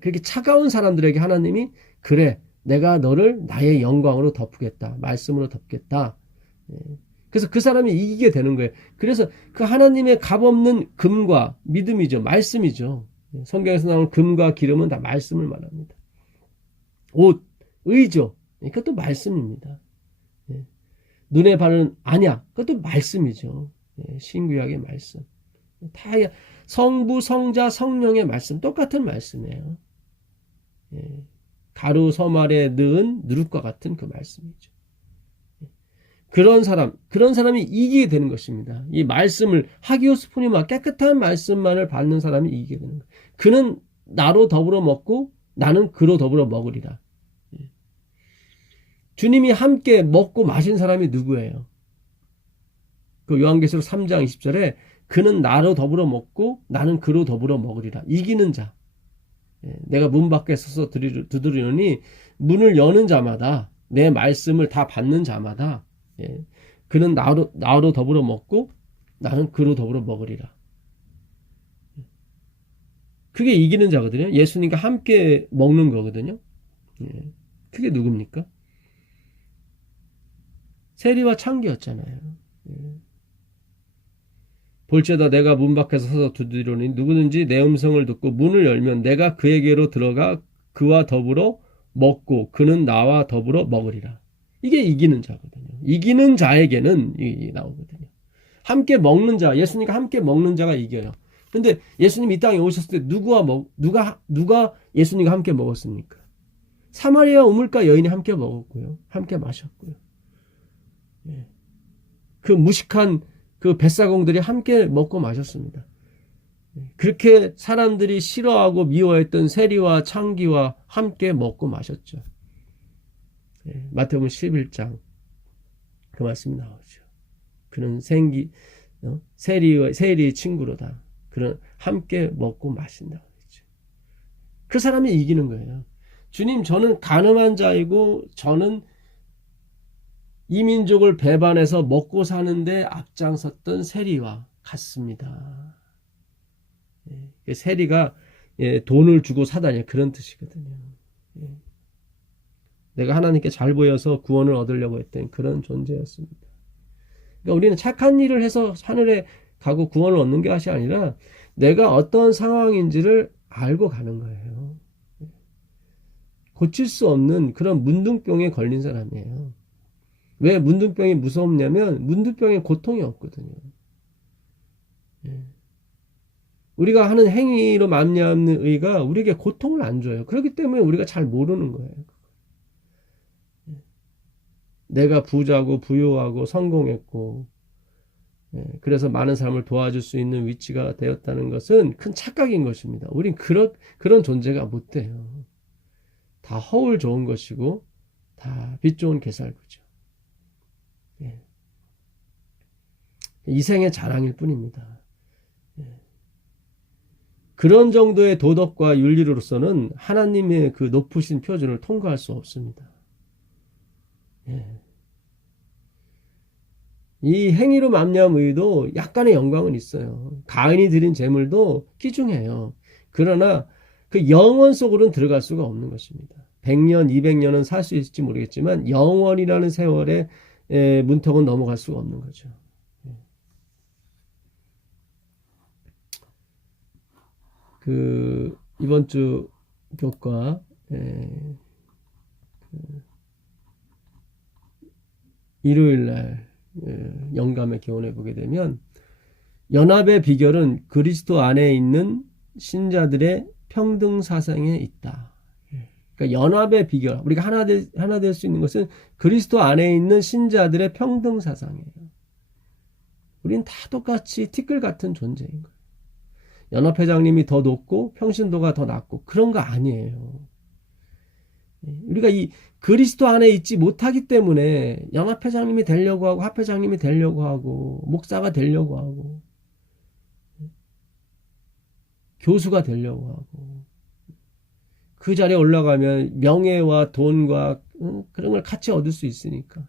그렇게 차가운 사람들에게 하나님이 그래 내가 너를 나의 영광으로 덮겠다. 말씀으로 덮겠다. 그래서 그 사람이 이기게 되는 거예요. 그래서 그 하나님의 값없는 금과 믿음이죠. 말씀이죠. 성경에서 나오는 금과 기름은 다 말씀을 말합니다. 옷, 의죠. 그것도 말씀입니다. 눈에 바르는 안약, 그것도 말씀이죠. 신구약의 말씀. 다 성부, 성자, 성령의 말씀, 똑같은 말씀이에요. 가루 서말에 넣은 누룩과 같은 그 말씀이죠. 그런 사람이 이기게 되는 것입니다. 이 말씀을, 하기오스 푸니마, 깨끗한 말씀만을 받는 사람이 이기게 되는 거예요. 그는 나로 더불어 먹고 나는 그로 더불어 먹으리라. 주님이 함께 먹고 마신 사람이 누구예요? 그 요한계시록 3장 20절에 그는 나로 더불어 먹고 나는 그로 더불어 먹으리라. 이기는 자. 내가 문 밖에 서서 두드리노니 문을 여는 자마다, 내 말씀을 다 받는 자마다 그는 나로 더불어 먹고 나는 그로 더불어 먹으리라. 그게 이기는 자거든요. 예수님과 함께 먹는 거거든요. 예. 그게 누굽니까? 세리와 창기였잖아요. 예. 볼지어다 내가 문 밖에서 서서 두드리노니 누구든지 내 음성을 듣고 문을 열면 내가 그에게로 들어가 그와 더불어 먹고 그는 나와 더불어 먹으리라. 이게 이기는 자거든요. 이기는 자에게는 이 나오거든요. 함께 먹는 자, 예수님과 함께 먹는 자가 이겨요. 근데 예수님 이 땅에 오셨을 때 누가 예수님과 함께 먹었습니까? 사마리아 우물가 여인이 함께 먹었고요. 함께 마셨고요. 예. 그 무식한 그 뱃사공들이 함께 먹고 마셨습니다. 그렇게 사람들이 싫어하고 미워했던 세리와 창기와 함께 먹고 마셨죠. 예. 마태복음 11장 그 말씀이 나오죠. 그는 세리의 친구로다. 그런 함께 먹고 마신다고 했죠. 그 사람이 이기는 거예요. 주님, 저는 가늠한 자이고 저는 이 민족을 배반해서 먹고 사는데 앞장섰던 세리와 같습니다. 예, 세리가 돈을 주고 사다니 그런 뜻이거든요. 예. 내가 하나님께 잘 보여서 구원을 얻으려고 했던 그런 존재였습니다. 그러니까 우리는 착한 일을 해서 하늘에 가고 구원을 얻는 것이 아니라 내가 어떤 상황인지를 알고 가는 거예요. 고칠 수 없는 그런 문둥병에 걸린 사람이에요. 왜 문둥병이 무섭냐면 문둥병에 고통이 없거든요. 우리가 하는 행위로 말미암는 의가 우리에게 고통을 안 줘요. 그렇기 때문에 우리가 잘 모르는 거예요. 내가 부자고 부유하고 성공했고 그래서 많은 사람을 도와줄 수 있는 위치가 되었다는 것은 큰 착각인 것입니다. 우린 그런 존재가 못 돼요. 다 허울 좋은 것이고 다 빛 좋은 개살구죠. 이생의 자랑일 뿐입니다. 그런 정도의 도덕과 윤리로서는 하나님의 그 높으신 표준을 통과할 수 없습니다. 이 행위로 말미암은 의도 약간의 영광은 있어요. 가인이 드린 제물도 끼중해요. 그러나 그 영원 속으로는 들어갈 수가 없는 것입니다. 100년, 200년은 살 수 있을지 모르겠지만 영원이라는 세월의 문턱은 넘어갈 수가 없는 거죠. 그 이번 주 교과 일요일 날 영감의 교훈에 보게 되면 연합의 비결은 그리스도 안에 있는 신자들의 평등 사상에 있다. 그러니까 연합의 비결, 우리가 하나 될 수 있는 것은 그리스도 안에 있는 신자들의 평등 사상이에요. 우린 다 똑같이 티끌 같은 존재인 거예요. 연합회장님이 더 높고 평신도가 더 낮고 그런 거 아니에요. 우리가 이 그리스도 안에 있지 못하기 때문에 연합회장님이 되려고 하고 합회장님이 되려고 하고 목사가 되려고 하고 교수가 되려고 하고 그 자리에 올라가면 명예와 돈과 그런 걸 같이 얻을 수 있으니까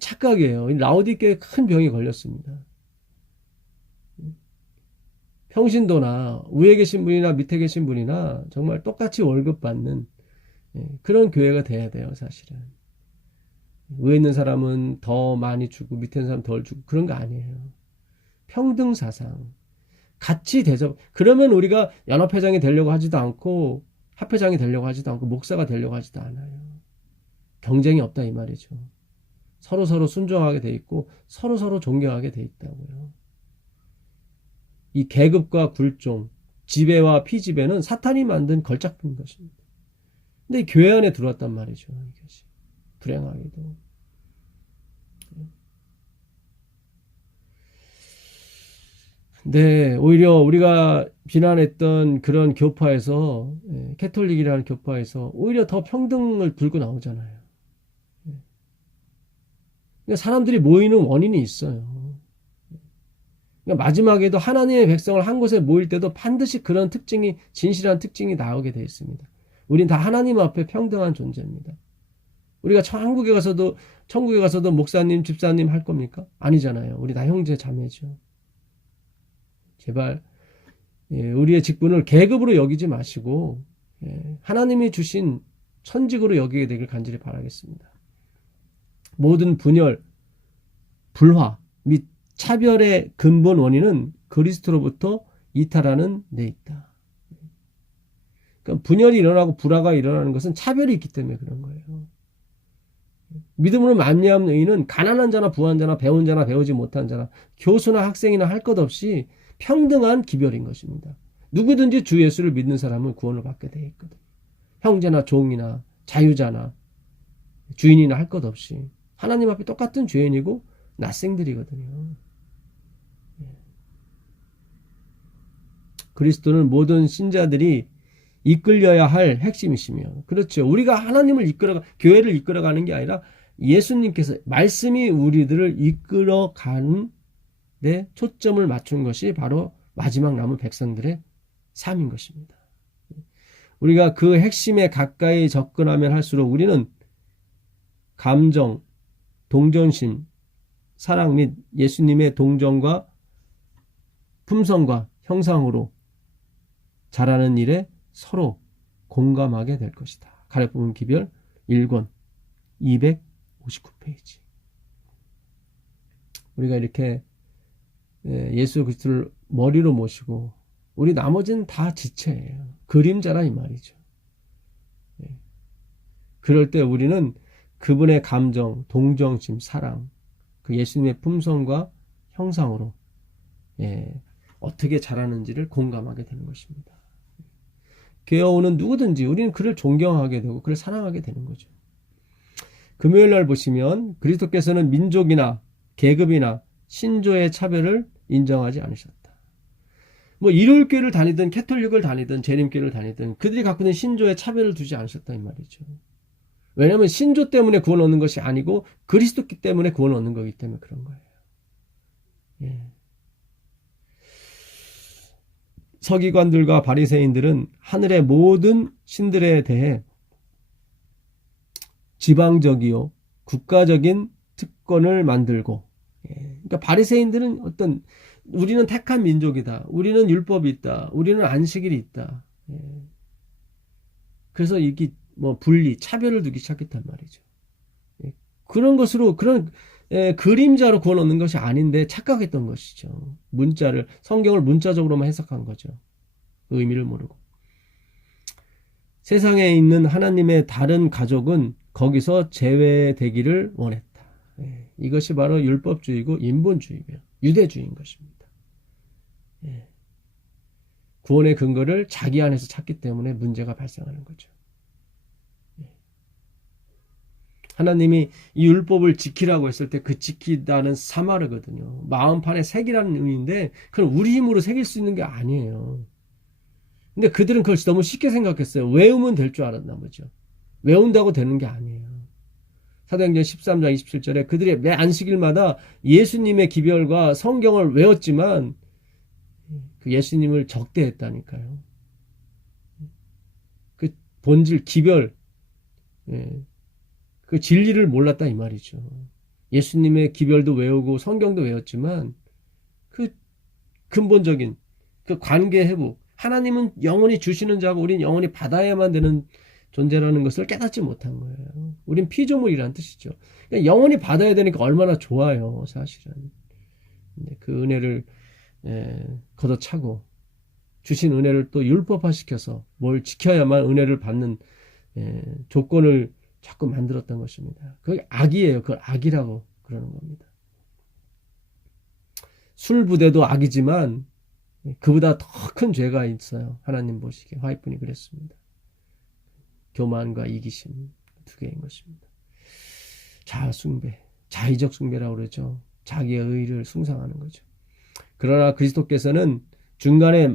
착각이에요. 라오디게에 큰 병이 걸렸습니다. 평신도나 위에 계신 분이나 밑에 계신 분이나 정말 똑같이 월급 받는 그런 교회가 돼야 돼요. 사실은 위에 있는 사람은 더 많이 주고 밑에 있는 사람은 덜 주고 그런 거 아니에요. 평등 사상 같이 대접. 그러면 우리가 연합회장이 되려고 하지도 않고 합회장이 되려고 하지도 않고 목사가 되려고 하지도 않아요. 경쟁이 없다 이 말이죠. 서로 순종하게 돼 있고 서로 존경하게 돼 있다고요. 이 계급과 굴종, 지배와 피지배는 사탄이 만든 걸작품인 것입니다. 근데 교회 안에 들어왔단 말이죠. 이것이 불행하게도. 네, 오히려 우리가 비난했던 그런 교파에서 캐톨릭이라는 교파에서 오히려 더 평등을 들고 나오잖아요. 그러니까 사람들이 모이는 원인이 있어요. 그러니까 마지막에도 하나님의 백성을 한 곳에 모일 때도 반드시 그런 특징이 진실한 특징이 나오게 되어 있습니다. 우린 다 하나님 앞에 평등한 존재입니다. 우리가 천국에 가서도 목사님, 집사님 할 겁니까? 아니잖아요. 우리 다 형제 자매죠. 제발 우리의 직분을 계급으로 여기지 마시고 하나님이 주신 천직으로 여기게 되길 간절히 바라겠습니다. 모든 분열, 불화 및 차별의 근본 원인은 그리스도로부터 이탈하는 데 있다. 그러니까 분열이 일어나고 불화가 일어나는 것은 차별이 있기 때문에 그런 거예요. 믿음으로 말미암는 의인은 가난한 자나 부한 자나 배운 자나 배우지 못한 자나 교수나 학생이나 할 것 없이 평등한 기별인 것입니다. 누구든지 주 예수를 믿는 사람은 구원을 받게 되어 있거든요. 형제나 종이나 자유자나 주인이나 할 것 없이 하나님 앞에 똑같은 죄인이고 낯생들이거든요. 그리스도는 모든 신자들이 이끌려야 할 핵심이시며, 그렇죠. 우리가 하나님을 교회를 이끌어가는 게 아니라 예수님께서 말씀이 우리들을 이끌어가는 데 초점을 맞춘 것이 바로 마지막 남은 백성들의 삶인 것입니다. 우리가 그 핵심에 가까이 접근하면 할수록 우리는 감정, 동정심, 사랑 및 예수님의 동정과 품성과 형상으로 자라는 일에 서로 공감하게 될 것이다. 가르침은 기별 1권 259페이지. 우리가 이렇게 예수 그리스도를 머리로 모시고 우리 나머지는 다 지체예요. 그림자라 이 말이죠. 그럴 때 우리는 그분의 감정, 동정심, 사랑, 그 예수님의 품성과 형상으로 어떻게 자라는지를 공감하게 되는 것입니다. 교회 오는 누구든지 우리는 그를 존경하게 되고 그를 사랑하게 되는 거죠. 금요일 날 보시면 그리스도께서는 민족이나 계급이나 신조의 차별을 인정하지 않으셨다. 뭐 일요일교회를 다니든 캐톨릭을 다니든 재림교회를 다니든 그들이 갖고 있는 신조의 차별을 두지 않으셨다 이 말이죠. 왜냐하면 신조 때문에 구원 얻는 것이 아니고 그리스도 때문에 구원 얻는 거기 때문에 그런 거예요. 서기관들과 바리새인들은 하늘의 모든 신들에 대해 지방적이요 국가적인 특권을 만들고, 그러니까 바리새인들은 우리는 택한 민족이다, 우리는 율법이 있다, 우리는 안식일이 있다. 그래서 이게 분리, 차별을 두기 시작했단 말이죠. 그런 것으로 그런 그림자로 구원 얻는 것이 아닌데 착각했던 것이죠. 성경을 문자적으로만 해석한 거죠. 그 의미를 모르고. 세상에 있는 하나님의 다른 가족은 거기서 제외되기를 원했다. 이것이 바로 율법주의고 인본주의며 유대주의인 것입니다. 구원의 근거를 자기 안에서 찾기 때문에 문제가 발생하는 거죠. 하나님이 이 율법을 지키라고 했을 때 그 지키다는 사마르거든요. 마음판에 새기라는 의미인데 그건 우리 힘으로 새길 수 있는 게 아니에요. 근데 그들은 그걸 너무 쉽게 생각했어요. 외우면 될 줄 알았나 보죠. 외운다고 되는 게 아니에요. 사도행전 13장 27절에 그들이 매 안식일마다 예수님의 기별과 성경을 외웠지만 그 예수님을 적대했다니까요. 그 본질, 기별, 그 진리를 몰랐다 이 말이죠. 예수님의 기별도 외우고 성경도 외웠지만 그 근본적인 그 관계 회복, 하나님은 영원히 주시는 자고 우린 영원히 받아야만 되는 존재라는 것을 깨닫지 못한 거예요. 우린 피조물이란 뜻이죠. 그러니까 영원히 받아야 되니까 얼마나 좋아요, 사실은. 그 은혜를 걷어차고 주신 은혜를 또 율법화시켜서 뭘 지켜야만 은혜를 받는 조건을 자꾸 만들었던 것입니다. 그게 악이에요. 그걸 악이라고 그러는 겁니다. 술 부대도 악이지만 그보다 더 큰 죄가 있어요. 하나님 보시기에 화이트분이 그랬습니다. 교만과 이기심 두 개인 것입니다. 자아숭배, 자의적 숭배라고 그러죠. 자기의 의를 숭상하는 거죠. 그러나 그리스도께서는 중간에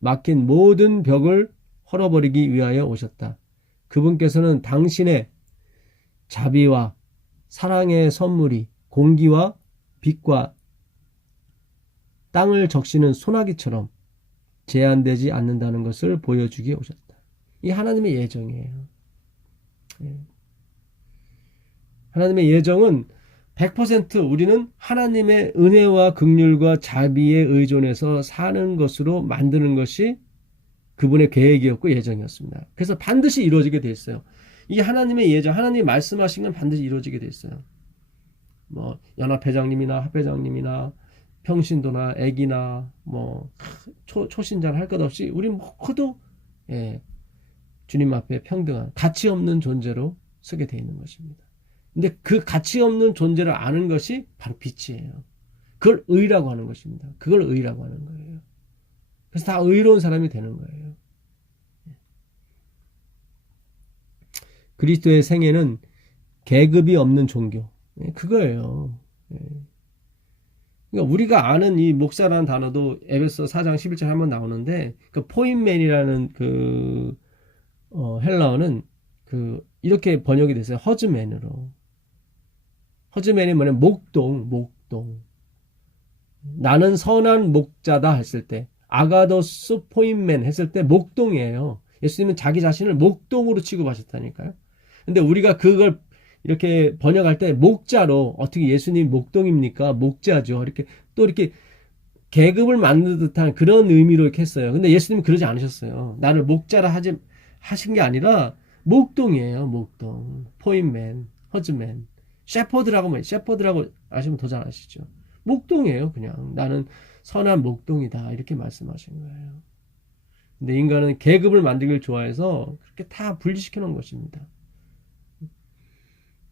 막힌 모든 벽을 헐어버리기 위하여 오셨다. 그분께서는 당신의 자비와 사랑의 선물이 공기와 빛과 땅을 적시는 소나기처럼 제한되지 않는다는 것을 보여주기에 오셨다. 이 하나님의 예정이에요. 하나님의 예정은 100% 우리는 하나님의 은혜와 긍휼과 자비에 의존해서 사는 것으로 만드는 것이 그분의 계획이었고 예정이었습니다. 그래서 반드시 이루어지게 돼 있어요. 이게 하나님의 예정, 하나님이 말씀하신 건 반드시 이루어지게 돼 있어요. 뭐 연합회장님이나 합회장님이나 평신도나 애기나 뭐 초신자나 할 것 없이 우리 모두 주님 앞에 평등한 가치 없는 존재로 서게 돼 있는 것입니다. 근데 그 가치 없는 존재를 아는 것이 바로 빛이에요. 그걸 의라고 하는 것입니다. 그걸 의라고 하는 거예요. 그래서 다 의로운 사람이 되는 거예요. 그리스도의 생애는 계급이 없는 종교. 그거예요. 그러니까 우리가 아는 이 목사라는 단어도 에베소 4장 11절에 한번 나오는데 그 포인맨이라는 그 헬라어는 그 이렇게 번역이 됐어요. 허즈맨으로. 허즈맨이 뭐냐면 목동. 나는 선한 목자다 했을 때 아가도스 포인맨 했을 때 목동이에요. 예수님은 자기 자신을 목동으로 취급하셨다니까요. 근데 우리가 그걸 이렇게 번역할 때 목자로 어떻게 예수님 목동입니까? 목자죠. 이렇게 또 이렇게 계급을 만드는 듯한 그런 의미로 이렇게 했어요. 근데 예수님은 그러지 않으셨어요. 나를 목자라 하신 게 아니라 목동이에요. 목동. 포인맨, 허즈맨. 셰퍼드라고 아시면 더 잘 아시죠. 목동이에요. 그냥 나는 선한 목동이다. 이렇게 말씀하신 거예요. 근데 인간은 계급을 만들기를 좋아해서 그렇게 다 분리시켜 놓은 것입니다.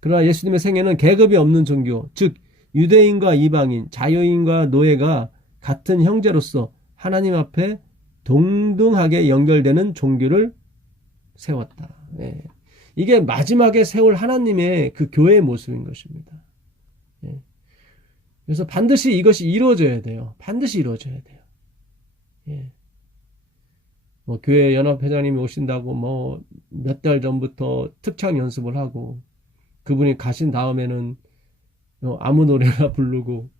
그러나 예수님의 생애는 계급이 없는 종교, 즉 유대인과 이방인, 자유인과 노예가 같은 형제로서 하나님 앞에 동등하게 연결되는 종교를 세웠다. 이게 마지막에 세울 하나님의 그 교회의 모습인 것입니다. 그래서 반드시 이것이 이루어져야 돼요. 반드시 이루어져야 돼요. 뭐 교회 연합회장님이 오신다고 뭐 몇 달 전부터 특창 연습을 하고 그분이 가신 다음에는 아무 노래나 부르고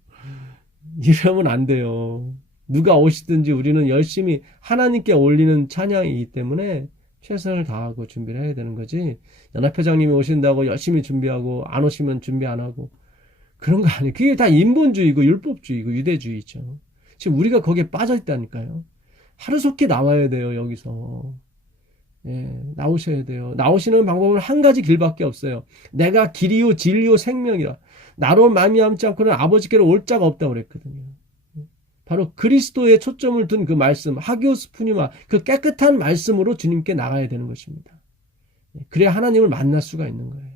이러면 안 돼요. 누가 오시든지 우리는 열심히 하나님께 올리는 찬양이기 때문에 최선을 다하고 준비를 해야 되는 거지. 연합회장님이 오신다고 열심히 준비하고 안 오시면 준비 안 하고 그런 거 아니에요. 그게 다 인본주의고 율법주의고 유대주의죠. 지금 우리가 거기에 빠져 있다니까요. 하루속히 나와야 돼요. 여기서. 나오셔야 돼요. 나오시는 방법은 한 가지 길밖에 없어요. 내가 길이요 진리요 생명이라. 나로 말미암지 않고는 아버지께로 올 자가 없다고 그랬거든요. 바로 그리스도에 초점을 둔 그 말씀, 하기오스 푸니마, 그 깨끗한 말씀으로 주님께 나가야 되는 것입니다. 그래야 하나님을 만날 수가 있는 거예요.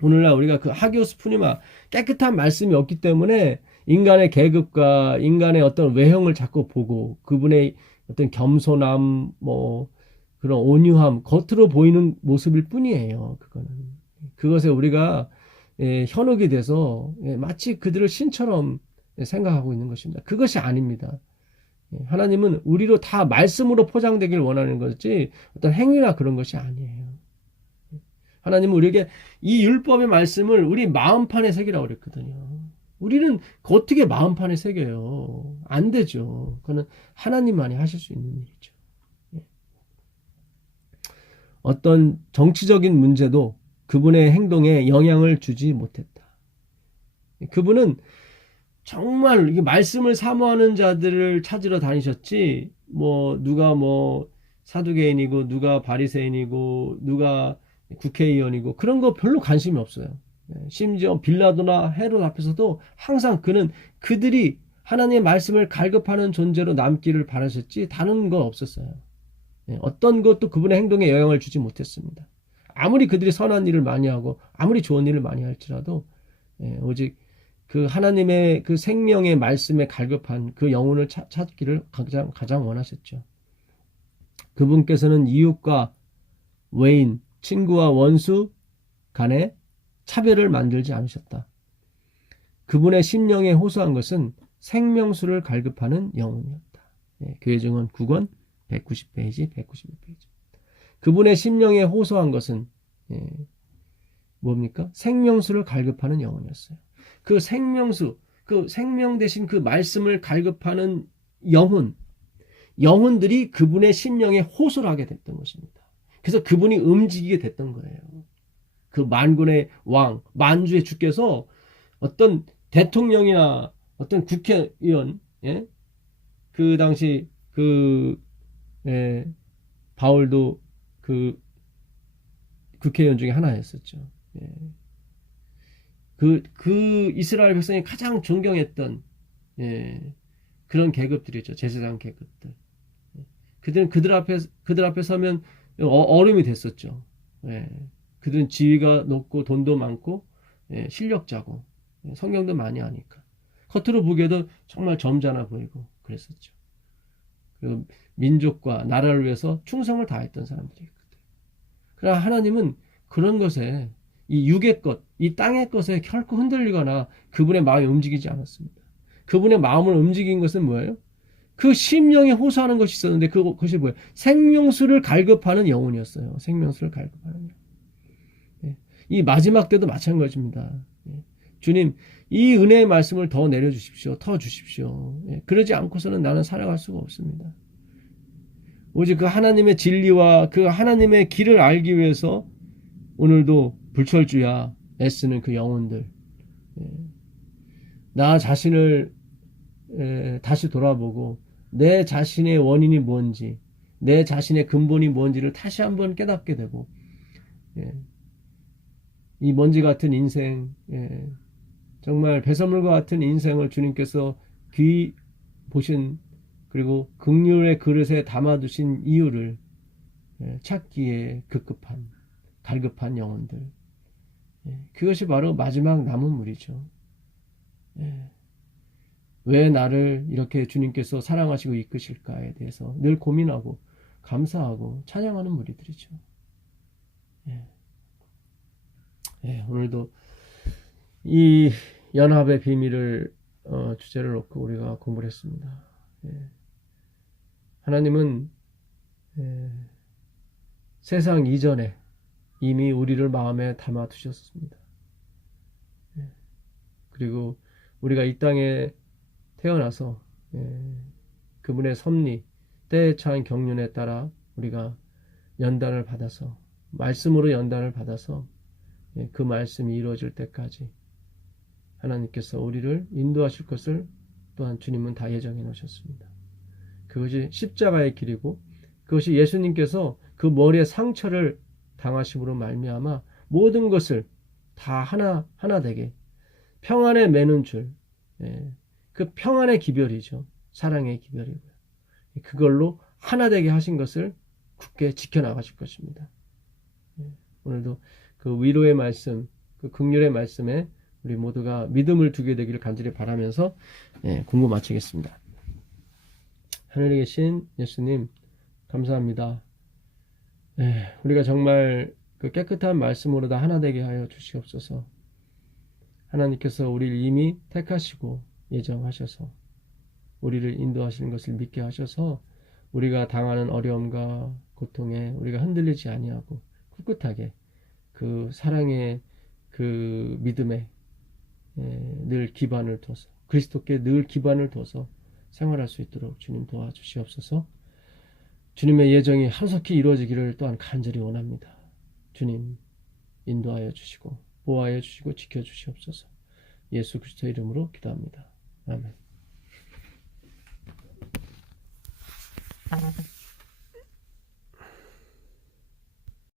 오늘날 우리가 그 하기오스 푸니마, 깨끗한 말씀이 없기 때문에 인간의 계급과 인간의 어떤 외형을 자꾸 보고 그분의 어떤 겸손함, 뭐 그런 온유함, 겉으로 보이는 모습일 뿐이에요. 그것에 우리가 현혹이 돼서 마치 그들을 신처럼 생각하고 있는 것입니다. 그것이 아닙니다. 하나님은 우리로 다 말씀으로 포장되길 원하는 거지 어떤 행위나 그런 것이 아니에요. 하나님은 우리에게 이 율법의 말씀을 우리 마음판에 새기라고 그랬거든요. 우리는 어떻게 마음판에 새겨요? 안 되죠. 그거는 하나님만이 하실 수 있는 일이죠. 어떤 정치적인 문제도 그분의 행동에 영향을 주지 못했다. 그분은 정말 말씀을 사모하는 자들을 찾으러 다니셨지, 뭐 누가 뭐 사두개인이고 누가 바리새인이고 누가 국회의원이고 그런 거 별로 관심이 없어요. 심지어 빌라도나 헤롯 앞에서도 항상 그는 그들이 하나님의 말씀을 갈급하는 존재로 남기를 바라셨지 다른 거 없었어요. 어떤 것도 그분의 행동에 영향을 주지 못했습니다. 아무리 그들이 선한 일을 많이 하고 아무리 좋은 일을 많이 할지라도 오직 그 하나님의 그 생명의 말씀에 갈급한 그 영혼을 찾기를 가장 원하셨죠. 그분께서는 이웃과 외인, 친구와 원수 간에 차별을 만들지 않으셨다. 그분의 심령에 호소한 것은 생명수를 갈급하는 영혼이었다. 교회 증언 9권 190페이지, 191페이지. 그분의 심령에 호소한 것은 뭡니까? 생명수를 갈급하는 영혼이었어요. 그 생명수, 그 생명 대신 그 말씀을 갈급하는 영혼들이 그분의 심령에 호소를 하게 됐던 것입니다. 그래서 그분이 움직이게 됐던 거예요. 그 만군의 왕, 만주의 주께서 어떤 대통령이나 어떤 국회의원, 예? 그 당시 예, 바울도 그 국회의원 중에 하나였었죠. 예. 그 이스라엘 백성이 가장 존경했던, 예, 그런 계급들이죠. 제사장 계급들. 그들은 그들 앞에 서면 어름이 됐었죠. 예. 그들은 지위가 높고 돈도 많고, 예, 실력자고, 예, 성경도 많이 아니까. 겉으로 보기에도 정말 점잖아 보이고 그랬었죠. 그리고 민족과 나라를 위해서 충성을 다했던 사람들이거든요. 그러나 하나님은 그런 것에, 이 육의 것, 이 땅의 것에 결코 흔들리거나 그분의 마음이 움직이지 않았습니다. 그분의 마음을 움직인 것은 뭐예요? 그 심령에 호소하는 것이 있었는데 그것이 뭐예요? 생명수를 갈급하는 영혼이었어요. 생명수를 갈급하는 영혼. 예. 이 마지막 때도 마찬가지입니다. 예. 주님, 이 은혜의 말씀을 더 내려주십시오. 더 주십시오. 예. 그러지 않고서는 나는 살아갈 수가 없습니다. 오직 그 하나님의 진리와 그 하나님의 길을 알기 위해서 오늘도 불철주야 애쓰는 그 영혼들, 예. 나 자신을 다시 돌아보고 내 자신의 원인이 뭔지, 내 자신의 근본이 뭔지를 다시 한번 깨닫게 되고, 예. 이 먼지 같은 인생, 예. 정말 배설물과 같은 인생을 주님께서 귀 보신, 그리고 긍휼의 그릇에 담아두신 이유를, 예, 찾기에 갈급한 영혼들, 예. 그것이 바로 마지막 남은 무리죠. 예. 왜 나를 이렇게 주님께서 사랑하시고 이끄실까에 대해서 늘 고민하고 감사하고 찬양하는 무리들이죠. 예. 예, 오늘도 이 연합의 비밀을 주제를 놓고 우리가 공부를 했습니다. 예. 하나님은 세상 이전에 이미 우리를 마음에 담아 두셨습니다. 예. 그리고 우리가 이 땅에 태어나서 그분의 섭리, 때에 차인 경륜에 따라 우리가 연단을 받아서, 말씀으로 연단을 받아서 그 말씀이 이루어질 때까지 하나님께서 우리를 인도하실 것을 또한 주님은 다 예정해 놓으셨습니다. 그것이 십자가의 길이고, 그것이 예수님께서 그 머리에 상처를 당하심으로 말미암아 모든 것을 다 하나 되게 평안에 매는 줄, 그 평안의 기별이죠. 사랑의 기별이고요. 그걸로 하나 되게 하신 것을 굳게 지켜나가실 것입니다. 오늘도 그 위로의 말씀, 그 긍휼의 말씀에 우리 모두가 믿음을 두게 되기를 간절히 바라면서 공부 마치겠습니다. 하늘에 계신 예수님, 감사합니다. 우리가 정말 그 깨끗한 말씀으로 다 하나 되게 하여 주시옵소서. 하나님께서 우리를 이미 택하시고 예정하셔서 우리를 인도하시는 것을 믿게 하셔서 우리가 당하는 어려움과 고통에 우리가 흔들리지 아니하고 꿋꿋하게 그 사랑의 그 믿음에 늘 기반을 둬서, 그리스도께 늘 기반을 둬서 생활할 수 있도록 주님 도와주시옵소서. 주님의 예정이 하루속히 이루어지기를 또한 간절히 원합니다. 주님 인도하여 주시고 보호하여 주시고 지켜주시옵소서. 예수 그리스도의 이름으로 기도합니다. 아멘.